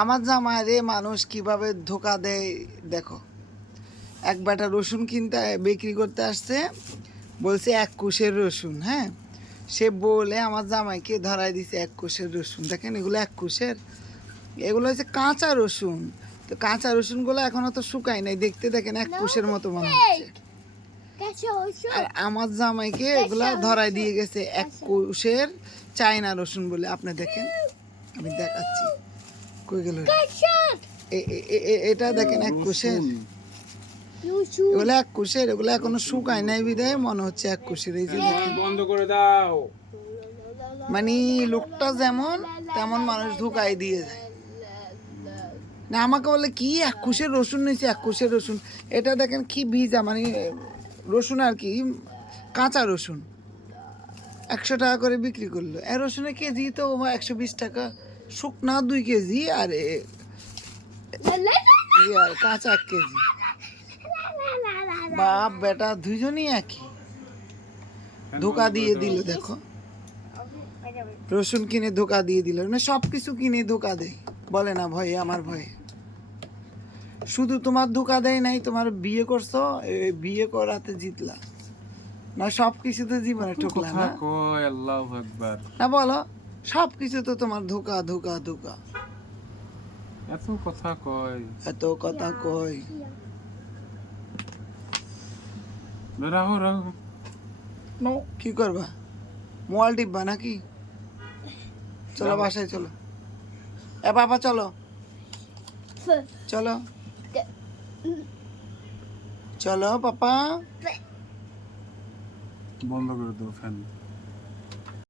আমার জামাইরে মানুষ কিভাবে ধোকা দেয় দেখো। এক বাটা রসুন কিনতে বিক্রি করতে আসছে, বলছে 1 কোষের রসুন। হ্যাঁ, সে বলে আমার জামাইকে ধরাই দিছে 1 কোষের রসুন। দেখেন এগুলো 1 কোষের, এগুলো হচ্ছে কাঁচা রসুন। তো কাঁচা রসুনগুলো এখনো তো শুকায় নাই, দেখতে দেখেন 1 কোষের মতো মনে হচ্ছে। আর আমার জামাইকে এগুলা ধরাই দিয়ে গেছে 1 কোষের চায়না রসুন বলে। আপনি দেখেন, আমি দেখাচ্ছি, কই গেল এটা দেখেন 1 কোষের, এগুলো 1 কোষের, এগুলো এখনো শুকায় নাই বিধায় মনে হচ্ছে 1 কোষের। এই যে দেখেন, বন্ধ করে দাও। মানে লোকটা যেমন তেমন মানুষ ধোকায় দিয়ে যায়। না আমাকে বলে কি 1 কোষের রসুন নিয়েছে, 1 কোষের রসুন। এটা দেখেন কি ভিজা, মানে রসুন আর কি, কাঁচা রসুন। 100 টাকা করে বিক্রি করলো। এ রসুনের কেজি তো 120 টাকা, শুকনা 2 কেজি, আর কাঁচা 1 কেজি। বাপ বেটা দুইজনই একই, ধোকা দিয়ে দিল। দেখো রসুন কিনে ধোকা দিয়ে দিল, না সব কিছু কিনে ধোকা দেয়, বলে না ভয়ে আমার ভয়ে। শুধু তোমার ধোকা দেয় নাই, তোমার বিয়ে করছো, বিয়ে করাতে জিতলা না, সব কিছুতে জীবনে ঠকলা না। কয় আল্লাহু আকবার। না বলো, সব কিছু তো তোমার ধোকা ধোকা ধোকা। এত কথা কয়। এত কথা কই, রাহো রাহো। কি করবা, মোবাইল টিপবা নাকি? চলো বাসায় চলো, এ বাবা চলো, চলো চলো পাপা। বন্ধ করে দাও ফ্যান।